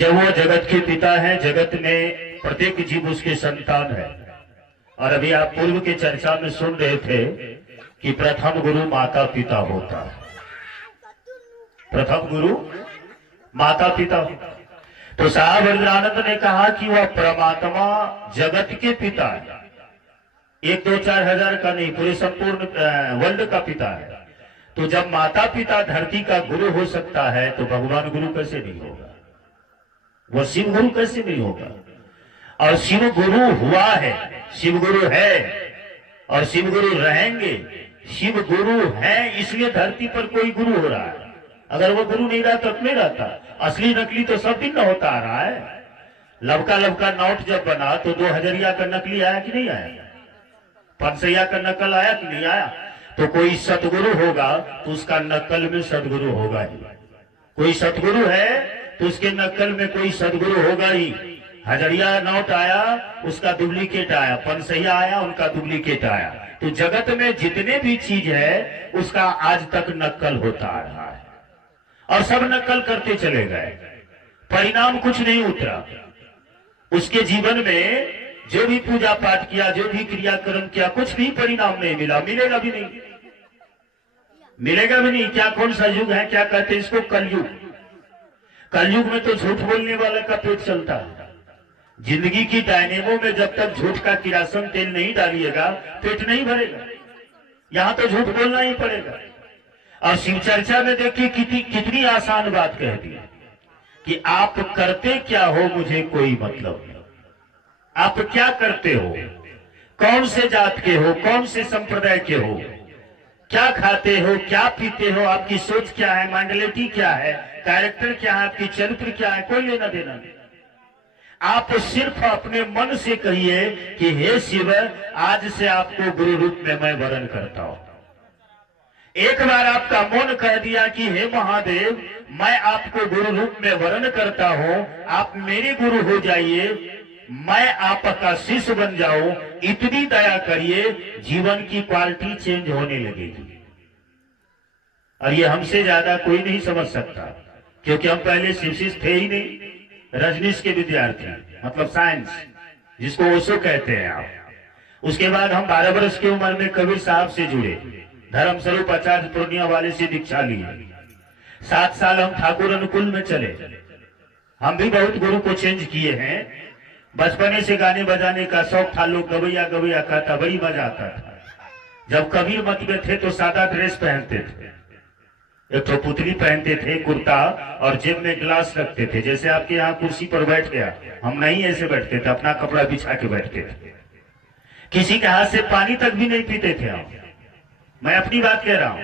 जब वो जगत के पिता है, जगत में प्रत्येक जीव उसके संतान है। और अभी आप पूर्व के चर्चा में सुन रहे थे कि प्रथम गुरु माता पिता होता है। प्रथम गुरु माता पिता। तो साहब रुद्रानंद ने कहा कि वह परमात्मा जगत के पिता है, 1 2 4 हजार का नहीं, पूरे संपूर्ण वर्ल्ड का पिता है। तो जब माता पिता धरती का गुरु हो सकता है तो भगवान गुरु कैसे नहीं होगा? वह शिव गुरु कैसे नहीं होगा? और शिव गुरु हुआ है, शिव गुरु है और शिव गुरु रहेंगे। शिव गुरु है इसलिए धरती पर कोई गुरु हो रहा है। अगर वो गुरु नहीं रहा तो नहीं रहता। असली नकली तो सब दिन न होता आ रहा है। लबका लबका नोट जब बना तो 2000 का नकली आया कि नहीं आया? 500 का नकल आया कि नहीं आया? तो कोई सतगुरु होगा तो उसका नकल में सदगुरु होगा ही। कोई सतगुरु है तो उसके नकल में कोई सदगुरु होगा ही। 1000 नोट आया उसका डुप्लीकेट आया, 500 आया उनका डुप्लीकेट आया। तो जगत में जितने भी चीज है उसका आज तक नकल होता आ रहा है और सब नकल करते चले गए। परिणाम कुछ नहीं उतरा। उसके जीवन में जो भी पूजा पाठ किया, जो भी क्रियाक्रम किया, कुछ भी परिणाम नहीं मिला, मिलेगा भी नहीं, मिलेगा भी नहीं। क्या कौन सा युग है? क्या कहते हैं इसको? कलयुग। कलयुग में तो झूठ बोलने वाले का पेट चलता है। जिंदगी की डायनेमो में जब तक झूठ का किरासन तेल नहीं डालिएगा पेट नहीं भरेगा। यहां तो झूठ बोलना ही पड़ेगा। और शिव चर्चा में देखिए कितनी आसान बात कह दी कि आप करते क्या हो मुझे कोई मतलब नहीं। आप क्या करते हो, कौन से जात के हो, कौन से संप्रदाय के हो, क्या खाते हो, क्या पीते हो, आपकी सोच क्या है, मेंटालिटी क्या है, कैरेक्टर क्या है, आपकी चरित्र क्या है, कोई लेना देना नहीं। आप सिर्फ अपने मन से कहिए कि हे शिव, आज से आपको गुरु रूप में मैं वरण करता हूं। एक बार आपका मन कह दिया कि हे महादेव, मैं आपको गुरु रूप में वरण करता हूं, आप मेरे गुरु हो जाइए, मैं आपका शिष्य बन जाऊं, इतनी दया करिए, जीवन की क्वालिटी चेंज होने लगेगी। और ये हमसे ज्यादा कोई नहीं समझ सकता, क्योंकि हम पहले शिवशिष्य थे ही नहीं। रजनीश के विद्यार्थी, मतलब साइंस जिसको ओशो कहते हैं आप। उसके बाद हम 12 वर्ष की उम्र में कबीर साहब से जुड़े, धर्म स्वरूप आचार्य पूर्णिया वाले से दीक्षा लिए। 7 साल हम ठाकुर अनुकूल में चले। हम भी बहुत गुरु को चेंज किए हैं। बचपने से गाने बजाने का शौक था, लोग गवैया गवैया कहता, बड़ी मजा आता था। जब कबीर मत में थे तो सादा ड्रेस पहनते थे, एक तो पुतली पहनते थे, कुर्ता, और जेब में गिलास रखते थे। जैसे आपके यहाँ कुर्सी पर बैठ गया, हम नहीं ऐसे बैठते थे, अपना कपड़ा बिछा के बैठते थे। किसी के हाथ से पानी तक भी नहीं पीते थे हम। मैं अपनी बात कह रहा हूं।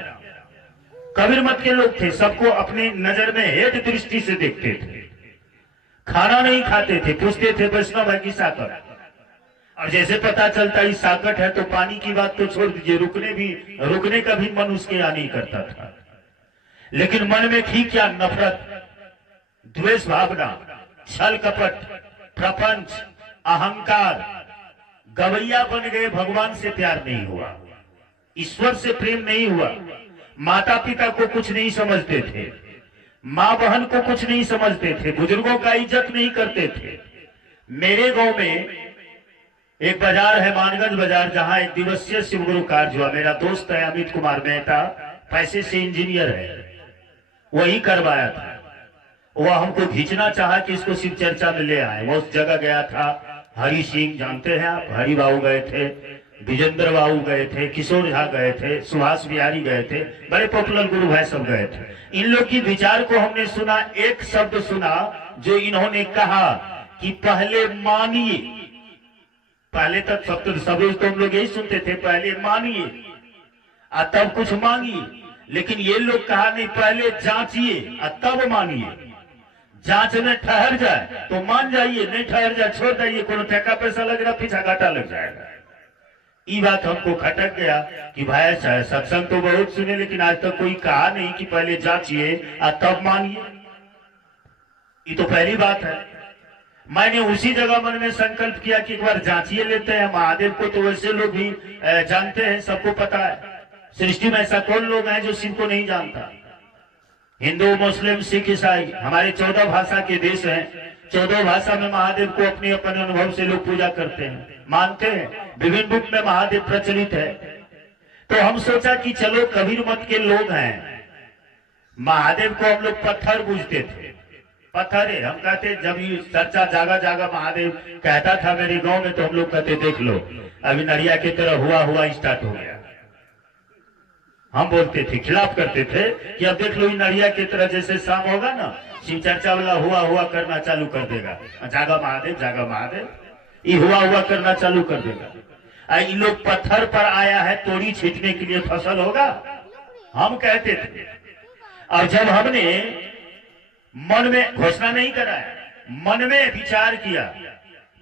कबीर मत के लोग थे, सबको अपनी नजर में हेट दृष्टि से देखते थे। खाना नहीं खाते थे, पूछते थे वैष्णव है कि साकट। और जैसे पता चलता ही साकट है तो पानी की बात तो छोड़ दीजिए, रुकने का भी मन उसके यहाँ नहीं करता था। लेकिन मन में थी क्या? नफरत, द्वेष भावना, छल कपट, प्रपंच, अहंकार। गवैया बन गए, भगवान से प्यार नहीं हुआ, ईश्वर से प्रेम नहीं हुआ। माता पिता को कुछ नहीं समझते थे, माँ बहन को कुछ नहीं समझते थे, बुजुर्गों का इज्जत नहीं करते थे। मेरे गांव में एक बाजार है, मानगंज बाजार, जहां एक दिवसीय शिव गुरु कार्य हुआ। मेरा दोस्त है अमित कुमार मेहता, पैसे से इंजीनियर है, वही करवाया था। वह हमको खींचना चाहा कि इसको शिव चर्चा में ले आए। वो उस जगह गया था। हरि सिंह जानते हैं आप, हरि बाबू गए थे, विजेंद्र बाबू गए थे, किशोर झा गए थे, सुभाष बिहारी गए थे, बड़े पॉपुलर गुरु भाई सब गए थे। इन लोग की विचार को हमने सुना। एक शब्द सुना जो इन्होंने कहा कि पहले मानिए। पहले तक सब तो हम लोग यही सुनते थे, पहले मानिए और तब कुछ मांगिए। लेकिन ये लोग कहा नहीं, पहले जांचिए और तब मानिए। जांच में ठहर जाए तो मान जाइए, नहीं ठहर जाए छोड़ जाइए, कोनो ठेका पैसा लग रहा, पीछा घाटा लग जाएगा। ये बात हमको खटक गया कि भाई सत्संग तो बहुत सुने, लेकिन आज तक कोई कहा नहीं कि पहले जांचिए और तब मानिए। ये तो पहली बात है। मैंने उसी जगह मन में संकल्प किया कि एक बार जांचिए लेते हैं। महादेव को तो वैसे लोग भी जानते हैं, सबको पता है। सृष्टि में ऐसा कौन लोग हैं जो शिव को नहीं जानता? हिंदू, मुस्लिम, सिख, ईसाई हमारे 14 भाषा के देश हैं। 14 भाषा में महादेव को अपने अपने अनुभव से लोग पूजा करते हैं, मानते हैं। विभिन्न रूप में महादेव प्रचलित है। तो हम सोचा कि चलो कबीर मत के लोग हैं, महादेव को हम लोग पत्थर पूजते थे। पत्थर है, हम कहते जब ये चर्चा जागा जागा महादेव कहता था मेरे गांव में, तो हम लोग कहते देख लो अभी नरिया की तरह हुआ स्टार्ट हो गया। हम बोलते थे, खिलाफ करते थे कि अब देख लो नरिया की तरह जैसे शाम होगा ना, शिव चर्चा वाला हुआ करना चालू कर देगा, जागा महादेव ये हुआ करना चालू कर देगा। इन लोग पत्थर पर आया है तोड़ी छींटने के लिए फसल होगा, हम कहते थे। और जब हमने मन में घोषणा नहीं कराया, मन में विचार किया,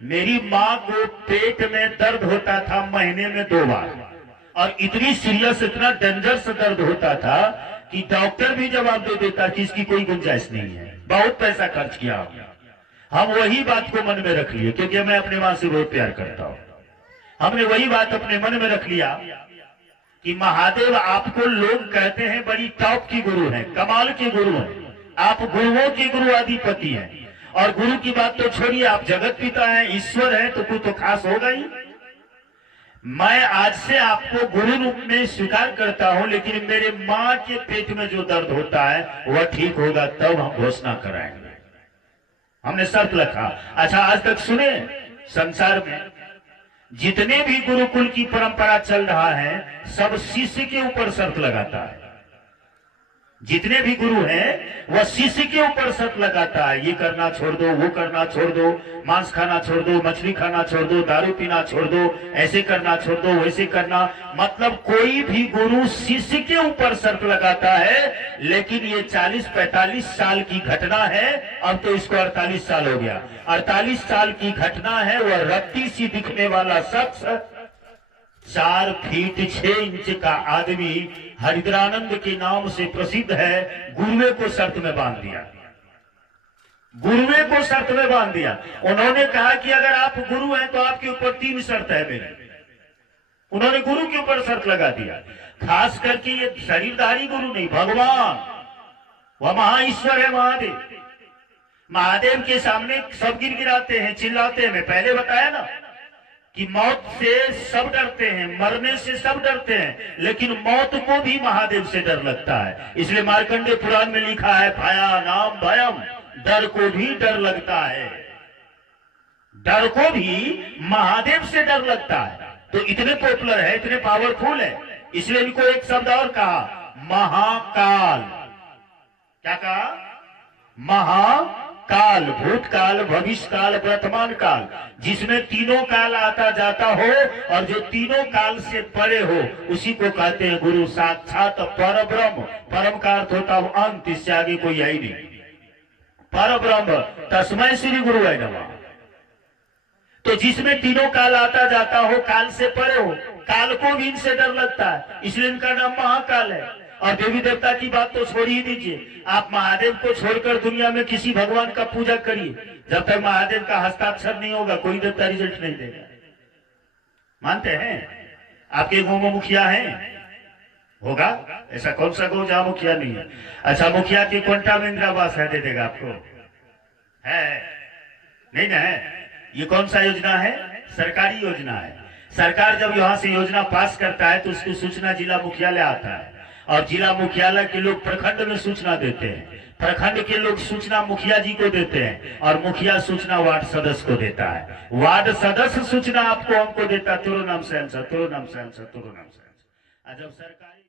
मेरी माँ को पेट में दर्द होता था महीने में 2 बार, और इतनी सीरियस, इतना डेंजरस दर्द होता था कि डॉक्टर भी जवाब दे देता कि इसकी कोई गुंजाइश नहीं है। बहुत पैसा खर्च किया हम वही बात को मन में रख लिए, क्योंकि मैं अपने माँ से बहुत प्यार करता हूँ। हमने वही बात अपने मन में रख लिया कि महादेव आपको लोग कहते हैं बड़ी टॉप की गुरु हैं, कमाल के गुरु हैं, आप गुरुओं के गुरु अधिपति हैं। और गुरु की बात तो छोड़िए, आप जगत पिता हैं, ईश्वर हैं, तो कुछ तो खास होगा ही। मैं आज से आपको गुरु रूप में स्वीकार करता हूं, लेकिन मेरे मां के पेट में जो दर्द होता है वह ठीक होगा, तब हम घोषणा कराएंगे। हमने शर्त रखा। अच्छा, आज तक सुने संसार में जितने भी गुरुकुल की परंपरा चल रहा है, सब शिष्य के ऊपर शर्त लगाता है। जितने भी गुरु हैं वह शिष्य के ऊपर शर्त लगाता है, ये करना छोड़ दो, वो करना छोड़ दो, मांस खाना छोड़ दो, मछली खाना छोड़ दो, दारू पीना छोड़ दो, ऐसे करना छोड़ दो, वैसे करना। मतलब कोई भी गुरु शिष्य के ऊपर शर्त लगाता है। लेकिन ये 40-45 साल की घटना है, अब तो इसको 48 साल हो गया। 48 साल की घटना है। वह रत्ती सी दिखने वाला शख्स 4 फीट 6 इंच का आदमी हरिद्रानंद के नाम से प्रसिद्ध है, गुरुवे को शर्त में बांध दिया। गुरुवे को शर्त में बांध दिया। उन्होंने कहा कि अगर आप गुरु हैं तो आपके ऊपर 3 शर्त है मेरी। उन्होंने गुरु के ऊपर शर्त लगा दिया। खास करके ये शरीरधारी गुरु नहीं, भगवान, वह महाईश्वर है महादेव। महादेव के सामने सब गिड़गिड़ाते हैं, चिल्लाते हैं। मैं पहले बताया ना कि मौत से सब डरते हैं, मरने से सब डरते हैं, लेकिन मौत को भी महादेव से डर लगता है। इसलिए मार्कंडेय पुराण में लिखा है, भयानाम भयम, डर को भी डर लगता है। डर को भी महादेव से डर लगता है। तो इतने पॉपुलर है, इतने पावरफुल है, इसलिए इनको एक शब्द और कहा, महाकाल। क्या कहा? महाकाल। भूतकाल, भविष्यकाल, वर्तमान काल, जिसमें तीनों काल आता जाता हो और जो तीनों काल से परे हो, उसी को कहते हैं गुरु। साक्षात परब्रह्म, परम का अर्थ होता हो अंत, इससे आगे कोई है ही नहीं। परब्रह्म, तस्मै श्री गुरु है नमः। तो जिसमें तीनों काल आता जाता हो, काल से परे हो, काल को भी इनसे डर लगता है, इसलिए इनका नाम महाकाल है। और देवी देवता की बात तो छोड़ ही दीजिए, आप महादेव को छोड़कर दुनिया में किसी भगवान का पूजा करिए, जब तक महादेव का हस्ताक्षर नहीं होगा कोई देवता रिजल्ट नहीं देगा। मानते हैं? आपके गांव में मुखिया है? होगा? ऐसा कौन सा गांव जहां मुखिया नहीं है? अच्छा, मुखिया की क्विंटा में इंदिरा आवास है, दे देगा आपको? है नहीं ना? है। ये कौन सा योजना है? सरकारी योजना है। सरकार जब यहाँ से योजना पास करता है तो उसकी सूचना जिला मुख्यालय आता है, और जिला मुख्यालय के लोग प्रखंड में सूचना देते हैं, प्रखंड के लोग सूचना मुखिया जी को देते हैं, और मुखिया सूचना वार्ड सदस्य को देता है, वार्ड सदस्य सूचना आपको हमको देता है, तोरो नाम से आंसर, तोरो नाम से आंसर, तोरो नाम से आंसर। जब सरकारी